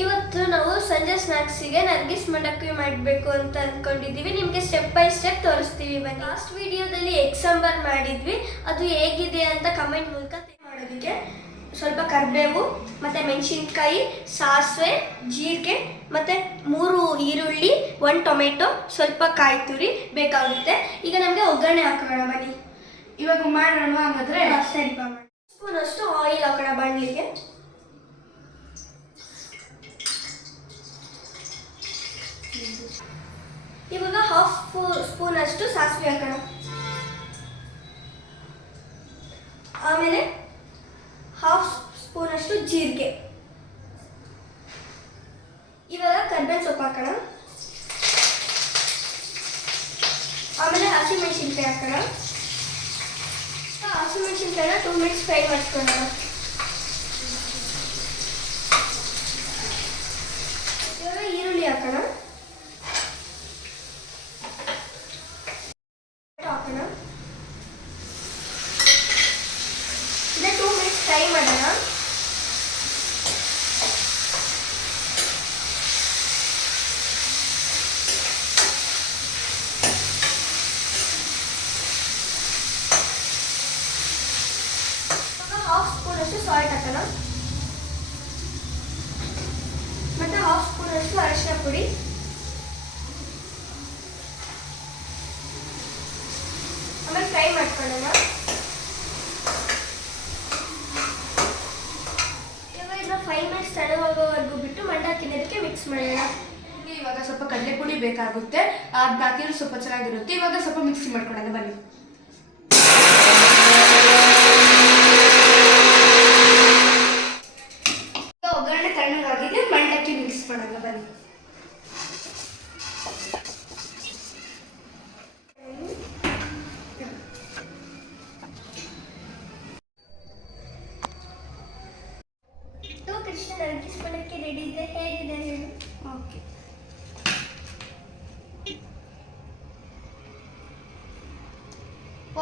ಇವತ್ತು ನಾವು ಸಂಜೆ ಸ್ನಾಕ್ಸಿಗೆ ನರ್ಗಿಸ್ ಮಂಡಕ್ಕಿ ಮಾಡಬೇಕು ಅಂತ ಅಂದ್ಕೊಂಡಿದ್ದೀವಿ. ನಿಮಗೆ ಸ್ಟೆಪ್ ಬೈ ಸ್ಟೆಪ್ ತೋರಿಸ್ತೀವಿ ಬನ್ನಿ. ಲಾಸ್ಟ್ ವಿಡಿಯೋದಲ್ಲಿ ಎಗ್ ಸಾಂಬಾರ್ ಮಾಡಿದ್ವಿ, ಅದು ಹೇಗಿದೆ ಅಂತ ಕಮೆಂಟ್ ಮೂಲಕ ಮಾಡೋದಕ್ಕೆ ಸ್ವಲ್ಪ ಕರಿಬೇವು ಮತ್ತು ಮೆಣಸಿನ್ಕಾಯಿ, ಸಾಸಿವೆ, ಜೀರಿಗೆ ಮತ್ತು 3 ಈರುಳ್ಳಿ, 1 ಟೊಮೆಟೊ, ಸ್ವಲ್ಪ ಕಾಯಿ ತುರಿ ಬೇಕಾಗುತ್ತೆ. ಈಗ ನಮಗೆ ಒಗ್ಗರಣೆ ಹಾಕೋಣ ಬನ್ನಿ. ಇವಾಗ ಮಾಡೋಣ ಹಾಗಾದ್ರೆ. ಸರಿ ಬಾ. ಸ್ಪೂನಷ್ಟು ಆಯಿಲ್ ಹಾಕೋಣ ಬಾಣಲಿಗೆ. ಇವಾಗ 1/2 ಸ್ಪೂನ್ ಅಷ್ಟು ಸಾಸಿವೆ ಹಾಕೋಣ. ಆಮೇಲೆ 1/2 ಸ್ಪೂನ್ ಅಷ್ಟು ಜೀರಿಗೆ. ಇವಾಗ ಕರಿಬೇವು ಸೊಪ್ಪು ಹಾಕೋಣ. ಆಮೇಲೆ ಹಸಿಮೆಣಸಿನ್ಕಾಯಿ ಹಾಕೋಣ. ಹಸಿಮೆಣಸಿನ್ಕಾಯಿನ 2 ಮಿನಿಟ್ಸ್ ಫ್ರೈ ಮಾಡ್ಕೊಳ್ಳೋಣ. ಇವಾಗ ಈರುಳ್ಳಿ ಹಾಕೋಣ. ಹಾಕೋಣ. ಇದೇ 2 ಮಿನಿಟ್ಸ್ ಫ್ರೈ ಮಾಡೋಣ. ಇವಾಗ 1/2 ಸ್ಪೂನ್ ಅಷ್ಟು ಸಾಲ್ಟ್ ಹಾಕೋಣ. ಮತ್ತೆ 1/2 ಸ್ಪೂನ್ ಅಷ್ಟು ಅರಿಶಿನ ಪುಡಿ. ಆಮೇಲೆ ಫ್ರೈ ಮಾಡ್ಕೊಳ್ಳೋಣ. ಇವಾಗ ಇದನ್ನ 5 ಮಿನಿಟ್ಸ್ ತಣ್ಣಗಾಗೋವರೆಗೂ ಬಿಟ್ಟು ಮಂಡಕ್ಕಿನದಕ್ಕೆ ಮಿಕ್ಸ್ ಮಾಡೋಣ. ಇವಾಗ ಸ್ವಲ್ಪ ಕಡಲೆಪುಡಿ ಬೇಕಾಗುತ್ತೆ, ಅದು ಹಾಕಿದ್ರೆ ಸ್ವಲ್ಪ ಚೆನ್ನಾಗಿರುತ್ತೆ. ಇವಾಗ ಸ್ವಲ್ಪ ಮಿಕ್ಸಿ ಮಾಡ್ಕೊಳ್ಳೋಣ ಬನ್ನಿ. ಒಗ್ಗರಣೆ ತಣ್ಣಗಾಗಿದೆ, ಮಂಡಕ್ಕಿ ಮಿಕ್ಸ್ ಮಾಡೋಣ ಬನ್ನಿ. ಕೃಷ್ಣ ನರ್ಗಿಸ್ ಮಂಡಕ್ಕಿ ರೆಡಿ ಇದೆ. ಹೇಗಿದೆ ಹೇಳಿ? ಓಕೆ.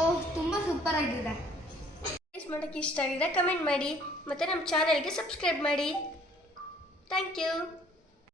ಓಹ್, ತುಂಬ ಸೂಪರ್ ಆಗಿದೆ. ನರ್ಗಿಸ್ ಮಂಡಕ್ಕಿ ಇಷ್ಟ ಆಗಿದೆ ಕಮೆಂಟ್ ಮಾಡಿ, ಮತ್ತು ನಮ್ಮ ಚಾನೆಲ್ಗೆ ಸಬ್ಸ್ಕ್ರೈಬ್ ಮಾಡಿ. Thank you.